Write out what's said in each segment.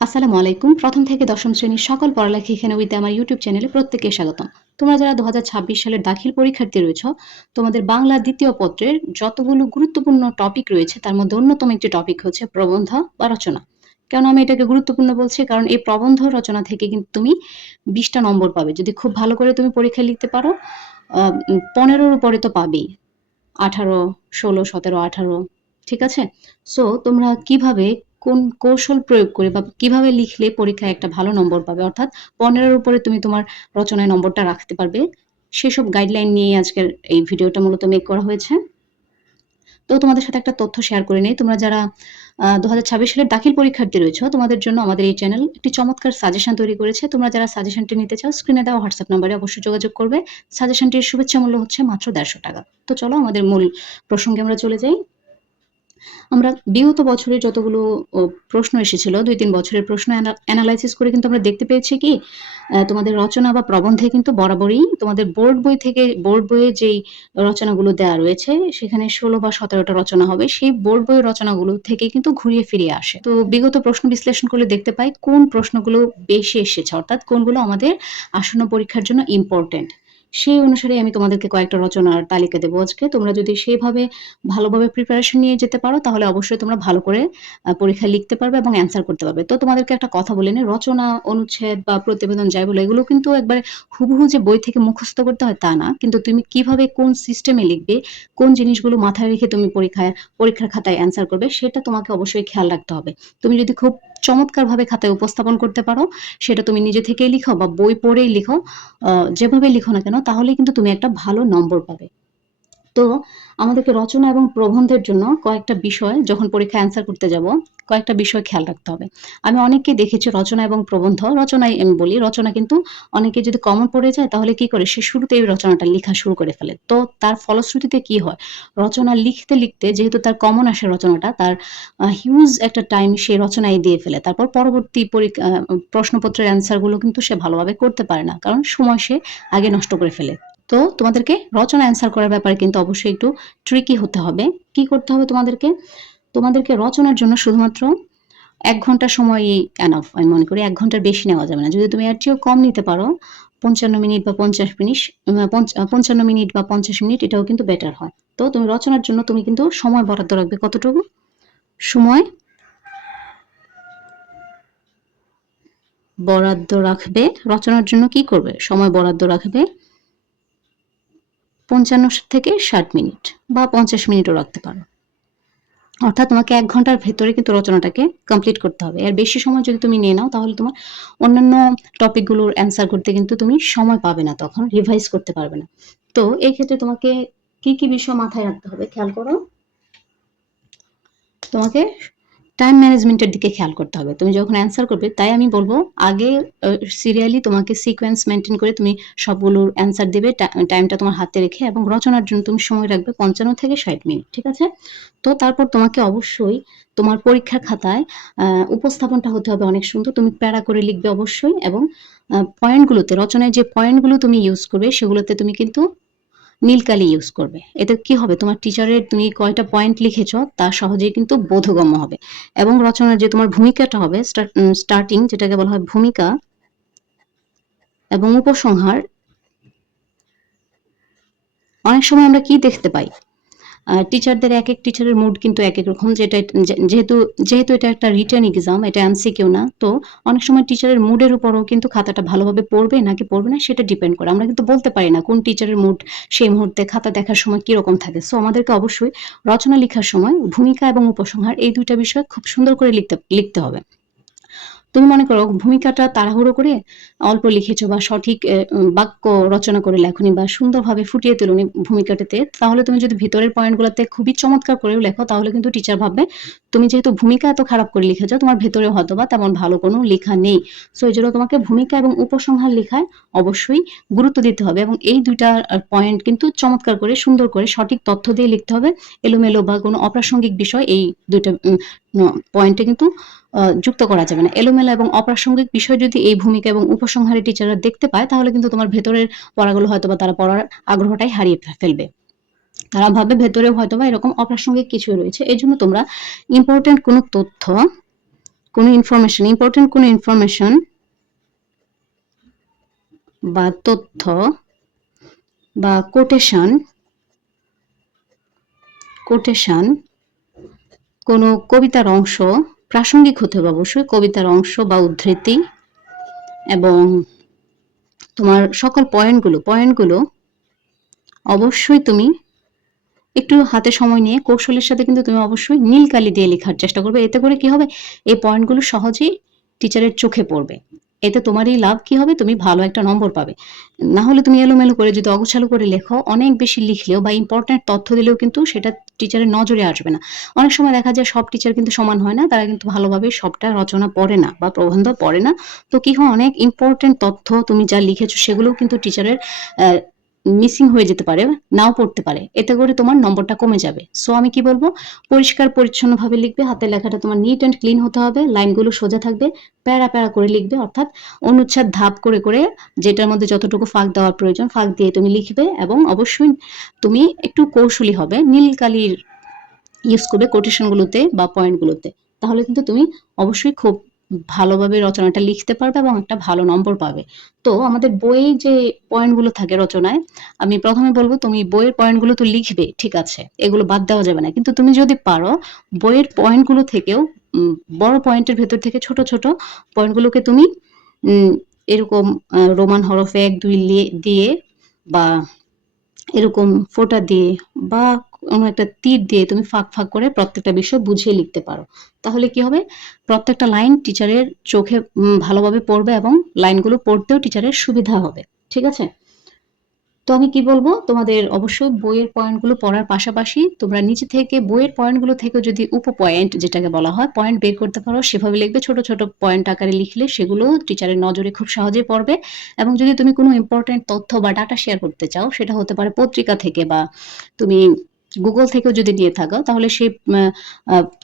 আসসালামু আলাইকুম। প্রথম থেকে দশম শ্রেণীর সকল পড়ালেখা এখানে উইথ আমার ইউটিউব চ্যানেলে প্রত্যেককে স্বাগতম। তোমরা যারা ২০২৬ সালের দাখিল পরীক্ষার্থী রয়েছ, তোমাদের বাংলা ২য় পত্রের যতগুলো গুরুত্বপূর্ণ টপিক রয়েছে তার মধ্যে অন্যতম একটি টপিক হচ্ছে প্রবন্ধ বা রচনা। কেন আমি এটাকে গুরুত্বপূর্ণ বলছি? কারণ এই প্রবন্ধ রচনা থেকে কিন্তু তুমি ২০ টা নম্বর পাবে। যদি খুব ভালো করে তুমি পরীক্ষায় লিখতে পারো ১৫ র উপরে তো পাবেই। ১৮, ১৬, ১৭, ১৮ ঠিক আছে? সো তোমরা কিভাবে কোন কৌশল প্রয়োগ করে বা কিভাবে লিখলে পরীক্ষায় একটা ভালো নম্বর পাবে অর্থাৎ ১৫ র উপরে তুমি তোমার রচনায় নম্বরটা রাখতে পারবে, সেসব গাইডলাইন নিয়ে আজকের এই ভিডিওটা মূলত মেক করা হয়েছে। তো তোমাদের সাথে একটা তথ্য শেয়ার করে নেই। তোমরা যারা ২০২৬ সালের দাখিল পরীক্ষার্থী রয়েছ, তোমাদের জন্য আমাদের এই চ্যানেল একটি চমৎকার সাজেশন তৈরি করেছে। তোমরা যারা সাজেশনটি নিতে চাও, স্ক্রিনে দেওয়া হোয়াটসঅ্যাপ নাম্বারে অবশ্যই যোগাযোগ করবে। সাজেশনটির শুভেচ্ছা মূল্য হচ্ছে মাত্র ৳১৫০। তো চলো আমাদের মূল প্রসঙ্গে আমরা চলে যাই। আমরা বিগত বছরে যতগুলো ও প্রশ্ন এসেছিল ২-৩ বছরের প্রশ্ন এনালাইসিস করে কিন্তু আমরা দেখতে পেয়েছি কি তোমাদের রচনা বা প্রবন্ধে কিন্তু বরাবরই তোমাদের বোর্ড বইয়ে যেই রচনাগুলো দেয়া রয়েছে সেখানে ১৬ বা ১৭ টা রচনা হবে। সেই বোর্ড বইয়ের রচনাগুলো থেকে কিন্তু ঘুরিয়ে ফিরিয়ে আসে। তো বিগত প্রশ্ন বিশ্লেষণ করলে দেখতে পাই কোন প্রশ্নগুলো বেশি এসেছে অর্থাৎ কোনগুলো আমাদের আসন্ন পরীক্ষার জন্য ইম্পোর্টেন্ট। সেই অনুসারে আমি তোমাদেরকে কয়েকটা রচনার তালিকা দেব আজকে। তোমরা যদি সেভাবে ভালোভাবে প্রিপারেশন নিয়ে যেতে পারো তাহলে অবশ্যই তোমরা ভালো করে পরীক্ষায় লিখতে পারবে এবং অ্যান্সার করতে পারবে। তো তোমাদেরকে একটা কথা বলে নেই, রচনা, অনুচ্ছেদ বা প্রতিবেদন যাই বলো এগুলো কিন্তু একবারে হুবহু যে বই থেকে মুখস্থ করতে হয় তা না। কিন্তু তুমি কিভাবে কোন সিস্টেমে লিখবে, কোন জিনিসগুলো মাথায় রেখে তুমি পরীক্ষার খাতায় অ্যান্সার করবে সেটা তোমাকে অবশ্যই খেয়াল রাখতে হবে। তুমি যদি খুব চমৎকারভাবে খাতায় উপস্থাপন করতে পারো, সেটা তুমি নিজে থেকেই লিখো বা বই পড়েই লিখো, যেভাবেই লিখো না কেন তাহলেই কিন্তু তুমি একটা ভালো নম্বর পাবে। তো আমাদেরকে রচনা এবং প্রবন্ধের জন্য কয়েকটা বিষয় যখন পরীক্ষায় অ্যান্সার করতে যাব, কয়েকটা বিষয় খেয়াল রাখতে হবে। আমি অনেককেই দেখেছি রচনা এবং প্রবন্ধ, রচনাই আমি বলি, রচনা কিন্তু অনেকে যদি কমন পড়ে যায় তাহলে কি করে সে শুরুতেই রচনাটা লিখা শুরু করে ফেলে। তো তার ফলশ্রুতিতে কি হয়? রচনা লিখতে, লিখতে যেহেতু তার কমন আসে রচনাটা, তার হিউজ একটা টাইম সে রচনায় দিয়ে ফেলে। তারপর পরবর্তী প্রশ্নপত্রের অ্যান্সার গুলো কিন্তু সে ভালোভাবে করতে পারে না। কারণ সময় সে আগে নষ্ট করে ফেলে। তো তোমাদেরকে রচনা অ্যান্সার করার ব্যাপারে কিন্তু অবশ্যই একটু ট্রিকি হতে হবে। কি করতে হবে তোমাদেরকে? তোমাদেরকে রচনার জন্য শুধুমাত্র ১ ঘন্টা সময়ই এনাফ আমি মনে করি। ১ ঘন্টার বেশি নেওয়া যাবে না। যদি তুমি এর চেয়েও কম নিতে পারো ৫৫ মিনিট বা ৫০ মিনিস আ পঞ্চ ৫৫ মিনিট বা ৫০ মিনিট এটাও কিন্তু বেটার হয়। তো তুমি রচনার জন্য তুমি কিন্তু সময় বরাদ্দ রাখবে কতটুকু? সময় বরাদ্দ রাখবে রচনার জন্য কি করবে? সময় বরাদ্দ রাখবে ৫৫ থেকে ৬০ মিনিট বা ৫০ মিনিটও রাখতে পারো। অর্থাৎ তোমাকে ১ ঘন্টার ভেতরে কিন্তু রচনাটাকে কমপ্লিট করতে হবে। এর বেশি সময় যদি তুমি নিয়ে নাও তাহলে তোমার অন্যান্য টপিকগুলোর অ্যান্সার করতে কিন্তু তুমি সময় পাবে না তখন, রিভাইজ করতে পারবে না। তো এই ক্ষেত্রে তোমাকে কি, কি বিষয় মাথায় রাখতে হবে খেয়াল করো। তোমাকে টাইম ম্যানেজমেন্টের দিকে খেয়াল করতে হবে। তুমি যখন অ্যান্সার করবে তাই আমি বলব আগে সিরিয়ালি তোমাকে সিকোয়েন্স মেইনটেইন করে তুমি সবগুলোর অ্যান্সার দিবে টাইমটা তোমার হাতে রেখে এবং রচনার জন্য তুমি সময় রাখবে ৫৫ থেকে ৬০ মিনিট। ঠিক আছে? তো তারপর তোমাকে অবশ্যই তোমার পরীক্ষার খাতায় উপস্থাপনটা হতে হবে অনেক সুন্দর। তুমি প্যারা করে লিখবে অবশ্যই এবং পয়েন্টগুলোতে রচনায় যে পয়েন্টগুলো তুমি ইউজ করবে সেগুলোতে তুমি কিন্তু নীল কালি ইউজ করবে। এতে কি হবে? তোমার টিচারের তুমি কয়টা পয়েন্ট লিখেছ তা সহজেই কিন্তু বোধগম্য হবে। এবং রচনার যে তোমার ভূমিকাটা হবে স্টার্টিং যেটাকে বলা হয় ভূমিকা এবং উপসংহার, অনেক সময় আমরা কি দেখতে পাই? টিচারদের একেক টিচারের মুড কিন্তু একেক রকম যেহেতু যেহেতু এটা একটা রিটেন এক্সাম, এটা এমসিকিউ না। তো অনেক সময় টিচারের মুডের উপরও কিন্তু খাতাটা ভালোভাবে পড়বে নাকি পড়বে না সেটা ডিপেন্ড করে। আমরা কিন্তু বলতে পারি না কোন টিচারের মুড সেই মুহূর্তে খাতা দেখার সময় কিরকম থাকে। সো আমাদেরকে অবশ্যই রচনা লিখার সময় ভূমিকা এবং উপসংহার এই ২ টা বিষয় খুব সুন্দর করে লিখতে হবে। তুমি মনে করো ভূমিকাটা তাড়াহুড়ো করে অল্প লিখেছো বা সঠিক বাক্য রচনা করে লেখনি বা সুন্দরভাবে ফুটিয়ে তোলনি ভূমিকাটাতে, তাহলে তুমি যদি ভিতরের পয়েন্টগুলোতে খুবই চমৎকার করেও লেখো তাহলে কিন্তু টিচার ভাববে তুমি যেহেতু ভূমিকা এত খারাপ করে লিখেছো তোমার ভেতরেও হয়তোবা তেমন ভালো কোনো লেখা নেই। সো এজন্য তোমাকে ভূমিকা এবং উপসংহার লেখায় অবশ্যই গুরুত্ব দিতে হবে এবং এই ২ টা পয়েন্ট কিন্তু চমৎকার করে সুন্দর করে সঠিক তথ্য দিয়ে লিখতে হবে। এলোমেলো বা কোনো অপ্রাসঙ্গিক বিষয় এই ২ টা পয়েন্টে কিন্তু যুক্ত করা যাবে না। এলোমেলো এবং অপ্রাসঙ্গিক বিষয় যদি এই ভূমিকা এবং উপসংহারে টিচাররা দেখতে পায় তাহলে কিন্তু তোমার ভেতরের পড়াগুলো হয়তোবা তারা পড়ার আগ্রহটাই হারিয়ে ফেলবে। তারা ভাববে ভেতরেও হয়তোবা এরকম অপ্রাসঙ্গিক কিছুই রয়েছে। এজন্য তোমরা ইম্পোর্টেন্ট কোনো তথ্য কোনো ইনফরমেশন, ইম্পর্টেন্ট কোনো ইনফরমেশন বা তথ্য বা কোটেশন, কোনো কবিতার অংশ, প্রাসঙ্গিক হতে হবে অবশ্যই, কবিতার অংশ বা উদ্ধৃতি, এবং তোমার সকল পয়েন্টগুলো অবশ্যই তুমি একটু হাতে সময় নিয়ে কৌশলের সাথে কিন্তু তুমি অবশ্যই নীল কালি দিয়ে লেখার চেষ্টা করবে। এতে করে কি হবে, এই পয়েন্টগুলো সহজেই টিচারের চোখে পড়বে। এতে তোমারই লাভ কি হবে, তুমি ভালো একটা নম্বর পাবে। না হলে তুমি এলোমেলো করে যদি অগোছালো করে লেখো, অনেক বেশি লিখলেও বা ইম্পর্টেন্ট তথ্য দিলেও কিন্তু সেটা টিচারের নজরে আসবে না। অনেক সময় দেখা যায় সব টিচার কিন্তু সমান হয় না, তারা কিন্তু ভালোভাবে সবটা রচনা পড়ে না বা প্রবন্ধ পড়ে না। তো কি হয়, অনেক ইম্পর্টেন্ট তথ্য তুমি যা লিখেছো সেগুলোও কিন্তু টিচারের মিসিং হয়ে যেতে পারে, নাও পড়তে পারে। এতে করে তোমার নম্বরটা কমে যাবে। সো আমি কি বলবো, পরিষ্কার পরিচ্ছন্নভাবে লিখবে, হাতের লেখাটা তোমার নিট অ্যান্ড ক্লিন হতে হবে, লাইনগুলো সোজা থাকবে, প্যারা প্যারা করে লিখবে, অর্থাৎ অনুচ্ছেদ ধাপ করে করে যেটার মধ্যে যতটুকু ফাঁক দেওয়ার প্রয়োজন ফাঁক দিয়ে তুমি লিখবে। এবং অবশ্যই তুমি একটু কৌশলী হবে, নীল কালির ইউজ করবে কোটেশনগুলোতে বা পয়েন্টগুলোতে। তাহলে কিন্তু তুমি অবশ্যই খুব ভালোভাবে রচনাটা লিখতে পারবে এবং একটা ভালো নম্বর পাবে। তো আমাদের বইয়ে যে পয়েন্টগুলো থাকে রচনায়, আমি প্রথমে বলবো তুমি বইয়ের পয়েন্টগুলো তো লিখবে, ঠিক আছে, এগুলো বাদ দেওয়া যাবে না। কিন্তু তুমি যদি পারো বইয়ের পয়েন্টগুলো থেকেও বড় পয়েন্টের ভেতর থেকে ছোট ছোট পয়েন্টগুলোকে তুমি উম, এরকম রোমান হরফে ১-২ দিয়ে বা এরকম ফোঁটা দিয়ে বা কোনো একটা তীর দিয়ে তুমি ফাঁক ফাঁক করে প্রত্যেকটা বিষয় বুঝিয়ে লিখতে পারো। তাহলে কি হবে, প্রত্যেকটা লাইন টিচারের চোখে ভালোভাবে পড়বে এবং লাইনগুলো পড়তেও টিচারের সুবিধা হবে। ঠিক আছে? তো আমি কি বলবো, তোমাদের অবশ্যই বইয়ের পয়েন্টগুলো পড়ার পাশাপাশি তোমরা নিচে থেকে বইয়ের পয়েন্টগুলো থেকেও যদি উপপয়েন্ট যেটাকে বলা হয় পয়েন্ট বের করতে পারো, সেভাবে লিখবে। ছোট ছোট পয়েন্ট আকারে লিখলে সেগুলো টিচারের নজরে খুব সহজেই পড়বে। এবং যদি তুমি কোনো ইম্পর্টেন্ট তথ্য বা ডাটা শেয়ার করতে চাও, সেটা হতে পারে পত্রিকা থেকে বা তুমি গুগল থেকেও যদি নিয়ে থাকো, তাহলে সেই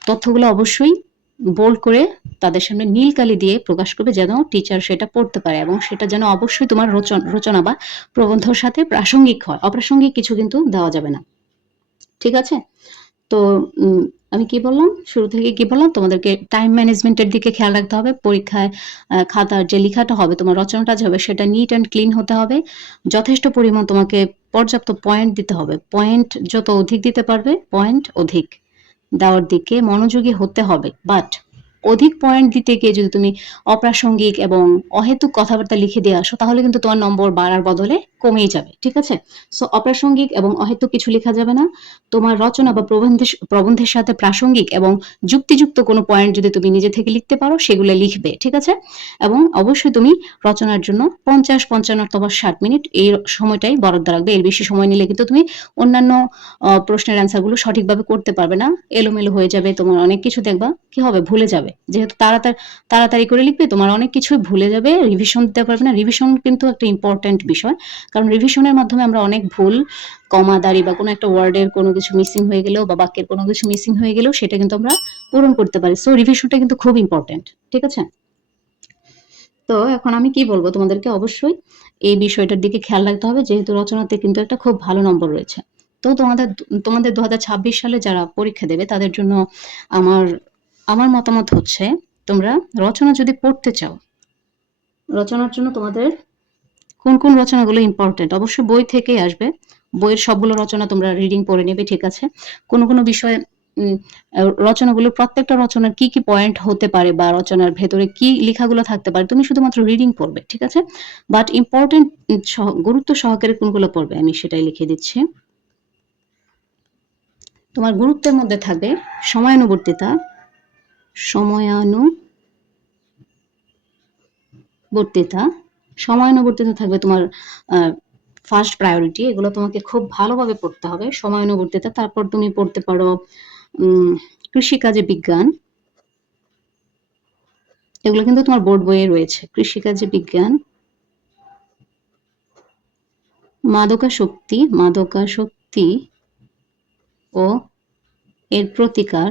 তথ্যগুলো অবশ্যই বোল্ড করে তাদের সামনে নীল কালি দিয়ে প্রকাশ করবে, যেন টিচার সেটা পড়তে পারে এবং সেটা যেন অবশ্যই তোমার রচনা বা প্রবন্ধের সাথে প্রাসঙ্গিক হয়। অপ্রাসঙ্গিক কিছু কিন্তু দেওয়া যাবে না। ঠিক আছে? তো উম, আমি কি বললাম, শুরু থেকে কি বললাম, তোমাদেরকে টাইম ম্যানেজমেন্টের দিকে খেয়াল রাখতে হবে। পরীক্ষায় খাতার যে লেখাটা হবে, তোমার রচনাটা যে হবে, সেটা নিট অ্যান্ড ক্লিন হতে হবে। যথেষ্ট পরিমাণ তোমাকে পর্যাপ্ত পয়েন্ট দিতে হবে। পয়েন্ট যত অধিক দিতে পারবে, পয়েন্ট অধিক দেওয়ার দিকে মনোযোগী হতে হবে। বাট অধিক পয়েন্ট দিতে গিয়ে যদি তুমি অপ্রাসঙ্গিক এবং অহেতুক কথাবার্তা লিখে দিয়ে আসো, তাহলে কিন্তু তোমার নম্বর বাড়ার বদলে কমেই যাবে। ঠিক আছে? সো অপ্রাসঙ্গিক এবং অহেতুক কিছু লেখা যাবে না। তোমার রচনা বা প্রবন্ধের সাথে প্রাসঙ্গিক এবং যুক্তিযুক্ত কোনো পয়েন্ট যদি তুমি নিজে থেকে লিখতে পারো, সেগুলো লিখবে। ঠিক আছে? এবং অবশ্যই তুমি রচনার জন্য ৫০-৫৫ অথবা ৬০ মিনিট এই সময়টাই বরাদ্দ রাখবে। এর বেশি সময় নিলে কিন্তু তুমি অন্যান্য প্রশ্নের অ্যান্সারগুলো সঠিকভাবে করতে পারবে না। এলোমেলো হয়ে যাবে। তোমার অনেক কিছু দেখবা কি হবে, ভুলে যাবে। যেহেতু তাড়াতাড়ি করে লিখবে, তোমার অনেক কিছুই ভুলে যাবে, রিভিশন দিতে পারবে না। রিভিশন কিন্তু একটা ইম্পর্ট্যান্ট বিষয়। কারণ রিভিশনের মাধ্যমে আমরা অনেক ভুল, কমা, দাড়ি বা কোনো একটা ওয়ার্ডের কোনো কিছু মিসিং হয়ে গেলেও বা বাক্যের কোনো কিছু মিসিং হয়ে গেলেও সেটা কিন্তু আমরা পূরণ করতে পারি। সো রিভিশনটা কিন্তু খুব ইম্পর্ট্যান্ট। ঠিক আছে? তো এখন আমি কি বলবো তোমাদেরকে, অবশ্যই এই বিষয়টার দিকে খেয়াল রাখতে হবে, যেহেতু রচনাতে কিন্তু একটা খুব ভালো নম্বর রয়েছে। তো তোমাদের ২০২৬ সালে যারা পরীক্ষা দেবে তাদের জন্য আমার আমার মতামত হচ্ছে, তোমরা রচনা যদি পড়তে চাও, রচনার জন্য তোমাদের কোন কোন রচনাগুলো ইম্পর্টেন্ট, অবশ্যই বই থেকেই আসবে। বইয়ের সবগুলো রচনা তোমরা রিডিং পড়ে নেবে, ঠিক আছে? কোনো কোনো বিষয়ে রচনাগুলো, প্রত্যেকটা রচনার কি কি পয়েন্ট হতে পারে বা রচনার ভেতরে কি লেখাগুলো থাকতে পারে, তুমি শুধুমাত্র রিডিং পড়বে, ঠিক আছে? বাট ইম্পর্টেন্ট, গুরুত্ব সহকারে কোনগুলো পড়বে আমি সেটাই লিখে দিচ্ছি। তোমার গুরুত্বের মধ্যে থাকবে সময়ানুবর্তিতা, সময়ানুবর্তিতা সময়ানুবর্তিতা থাকবে তোমার ফার্স্ট প্রায়োরিটি। এগুলো তোমাকে খুব ভালোভাবে পড়তে হবে, সময়ানুবর্তিতা। তারপর তুমি পড়তে পারো কৃষিকাজে বিজ্ঞান, এগুলো কিন্তু তোমার বোর্ড বইয়ে রয়েছে। কৃষিকাজে বিজ্ঞান, মাদকাসক্তি ও এর প্রতিকার,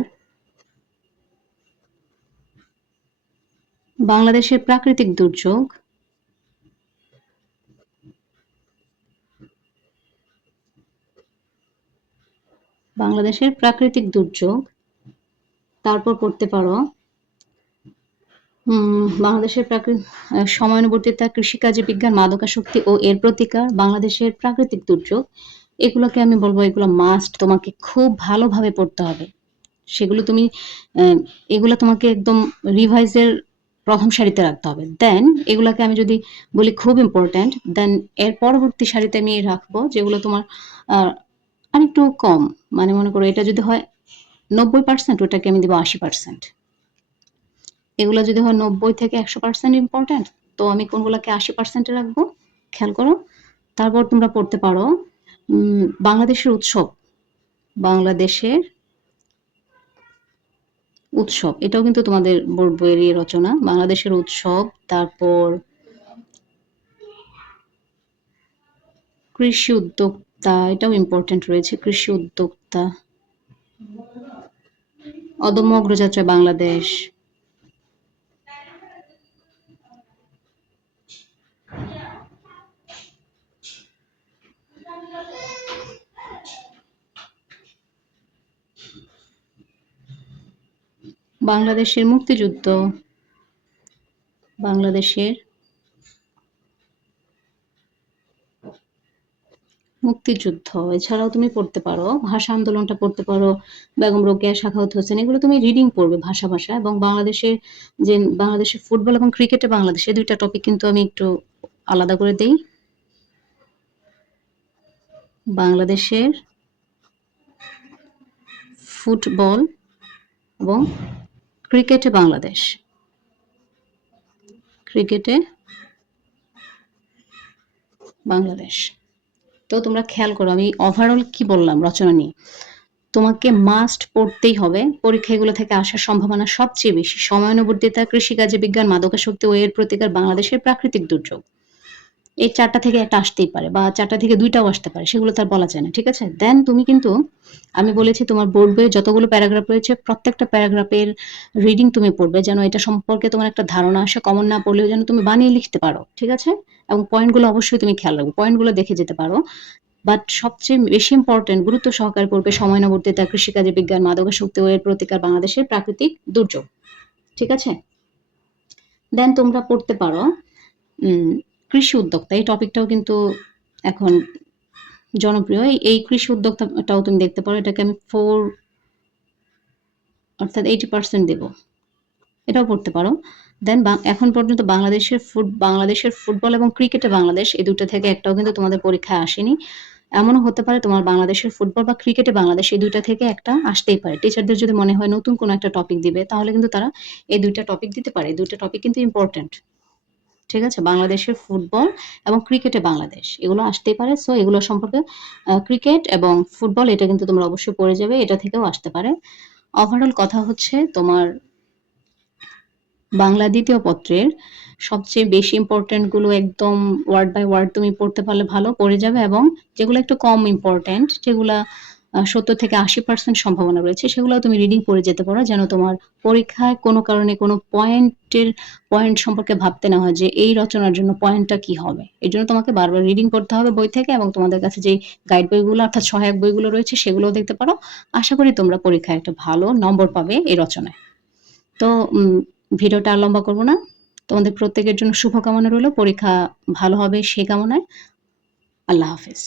বাংলাদেশের প্রাকৃতিক দুর্যোগ, বাংলাদেশের প্রাকৃতিক দুর্যোগ। তারপর পড়তে পারো বাংলাদেশের সময়ানুবর্তিতা, কৃষিকাজে বিজ্ঞান, মাদকাসক্তি ও এর প্রতিকার, বাংলাদেশের প্রাকৃতিক দুর্যোগ, এগুলোকে আমি বলব এগুলো মাস্ট তোমাকে খুব ভালোভাবে পড়তে হবে। সেগুলো তুমি অ্যা এগুলা তোমাকে একদম রিভাইজের ১ম সারিতে রাখতে হবে। দেন এগুলাকে আমি যদি বলি খুব ইম্পোর্টেন্ট, দেন এর পরবর্তী সারিতে আমি রাখবো যেগুলো তোমার আ আরেকটু কম। মানে মনে করো এটা যদি হয় ৯০% ওটাকে আমি দিব ৮০%। এগুলো যদি হয় ৯০ থেকে ১০০% ইম্পোর্টেন্ট, তো আমি কোনগুলাকে ৮০% এ রাখবো, খেয়াল করো। তারপর তোমরা পড়তে পারো বাংলাদেশের উৎসব। বাংলাদেশের উৎসব, এটাও কিন্তু তোমাদের বোর্ড বইয়েরই রচনা। বাংলাদেশের উৎসব, তারপর কৃষি উদ্যোক্তা, এটাও ইম্পোর্টেন্ট রয়েছে। কৃষি উদ্যোক্তা, অদম্য অগ্রযাত্রা বাংলাদেশ, বাংলাদেশের মুক্তিযুদ্ধ, বাংলাদেশের মুক্তিযুদ্ধ। এছাড়াও তুমি পড়তে পারো ভাষা আন্দোলনটা পড়তে পারো, বেগম রোকেয়া, সাখাওয়াত হোসেন, এগুলো তুমি রিডিং পড়বে ভাষা। এবং বাংলাদেশের যে বাংলাদেশের ফুটবল এবং ক্রিকেটে বাংলাদেশ, এই ২ টা টপিক কিন্তু আমি একটু আলাদা করে দেই। বাংলাদেশের ফুটবল এবং ক্রিকেটে বাংলাদেশ, ক্রিকেটে বাংলাদেশ। তো তোমরা খেয়াল করো আমি ওভারঅল কি বললাম রচনা নিয়ে। তোমাকে মাস্ট পড়তেই হবে। পরীক্ষা এগুলো থেকে আসার সম্ভাবনা সবচেয়ে বেশি। সময়ানুবর্তিতা, কৃষিকাজে বিজ্ঞান, মাদকাসক্তি ও এর প্রতিকার, বাংলাদেশের প্রাকৃতিক দুর্যোগ। এই ৪ টা থেকে একটা আসতেই পারে বা ৪ টা থেকে ২ টাও আসতে পারে। সেগুলো তো আর বলা যায় না। ঠিক আছে? দেন তুমি কিন্তু আমি বলেছি তোমার বোর্ড বইয়ে যতগুলো প্যারাগ্রাফ রয়েছে প্রত্যেকটা প্যারাগ্রাফের রিডিং তুমি পড়বে যেন এটা সম্পর্কে তোমার একটা ধারণা আসে। কমন না পড়লেও যেন তুমি বানিয়ে লিখতে পারো। ঠিক আছে? এবং পয়েন্টগুলো অবশ্যই তুমি খেয়াল রাখবে। পয়েন্টগুলো দেখে যেতে পারো। বাট সবচেয়ে বেশি ইম্পোর্টেন্ট গুরুত্ব সহকারে পড়বে সময়ানুবর্তিতা, কৃষিকাজে বিজ্ঞান, মাদকাসক্তি ও এর প্রতিকার, বাংলাদেশের প্রাকৃতিক দুর্যোগ। ঠিক আছে? দেন তোমরা পড়তে পারো উম কৃষি উদ্যোক্তা। এই টপিকটাও কিন্তু এখন জনপ্রিয়। এই কৃষি উদ্যোক্তাটাও তুমি দেখতে পারো। এটাকে আমি 4 অর্থাৎ 80% দেব। এটাও পড়তে পারো। দেন এখন পর্যন্ত বাংলাদেশের ফুটবল এবং ক্রিকেটে বাংলাদেশ, এই ২ টা থেকে একটাও কিন্তু তোমাদের পরীক্ষায় আসেনি। এমনও হতে পারে তোমার বাংলাদেশের ফুটবল বা ক্রিকেটে বাংলাদেশ, এই ২ টা থেকে একটা আসতেই পারে। টিচারদের যদি মনে হয় নতুন কোনো একটা টপিক দিবে তাহলে কিন্তু তারা এই ২ টা টপিক দিতে পারে। এই ২ টা টপিক কিন্তু ইম্পোর্টেন্ট। ঠিক আছে? বাংলাদেশের ফুটবল এবং ক্রিকেটে বাংলাদেশ, এগুলো আসতেই পারে। সো এগুলো সম্পর্কে ক্রিকেট এবং ফুটবল এটা কিন্তু তোমরা অবশ্যই পড়ে যাবে। এটা থেকেও আসতে পারে। ওভারঅল কথা হচ্ছে তোমার বাংলা ২য় পত্রের সবচেয়ে বেশি ইম্পোর্টেন্ট গুলো একদম ওয়ার্ড বাই ওয়ার্ড তুমি পড়তে পারলে ভালো, পড়ে যাবে। এবং যেগুলো একটু কম ইম্পোর্টেন্ট, যেগুলা ৭০ থেকে ৮০% সম্ভাবনা রয়েছে, সেগুলাও তুমি রিডিং পড়ে যেতে পারো। যেন তোমার পরীক্ষায় কোনো কারণে কোনো পয়েন্ট সম্পর্কে ভাবতে না হয় যে এই রচনার জন্য পয়েন্টটা কি হবে। এজন্য তোমাকে বারবার রিডিং পড়তে হবে বই থেকে এবং তোমাদের কাছে যেই গাইড বইগুলো অর্থাৎ সহায়ক বইগুলো রয়েছে সেগুলোও দেখতে পারো। আশা করি তোমরা পরীক্ষায় একটা ভালো নম্বর পাবে এই রচনায়। তো ভিডিওটা আর লম্বা করব না। তোমাদের প্রত্যেকের জন্য শুভকামনা রইলো। পরীক্ষা ভালো হবে সে কামনায়। আল্লাহ হাফেজ।